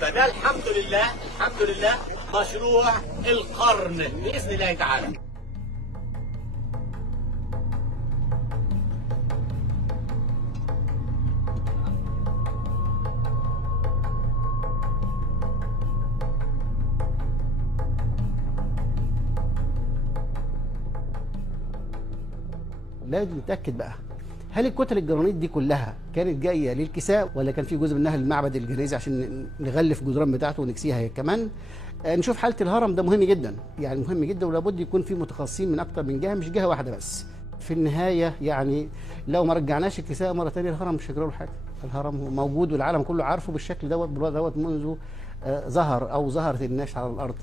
فده الحمد لله الحمد لله مشروع القرن باذن الله تعالى. لازم نتاكد بقى، هل الكتل الجرانيت دي كلها كانت جايه للكساء ولا كان في جزء منها للمعبد الجنيزي عشان نغلف الجدران بتاعته ونكسيها هي كمان؟ نشوف حاله الهرم، ده مهم جدا، يعني مهم جدا، ولابد يكون في متخصصين من اكتر من جهه مش جهه واحده بس. في النهايه يعني لو ما رجعناش الكساء مره ثانيه الهرم مش هيجرى له حاجه، الهرم موجود والعالم كله عارفه بالشكل دوت منذ ظهر او ظهرت الناس على الارض.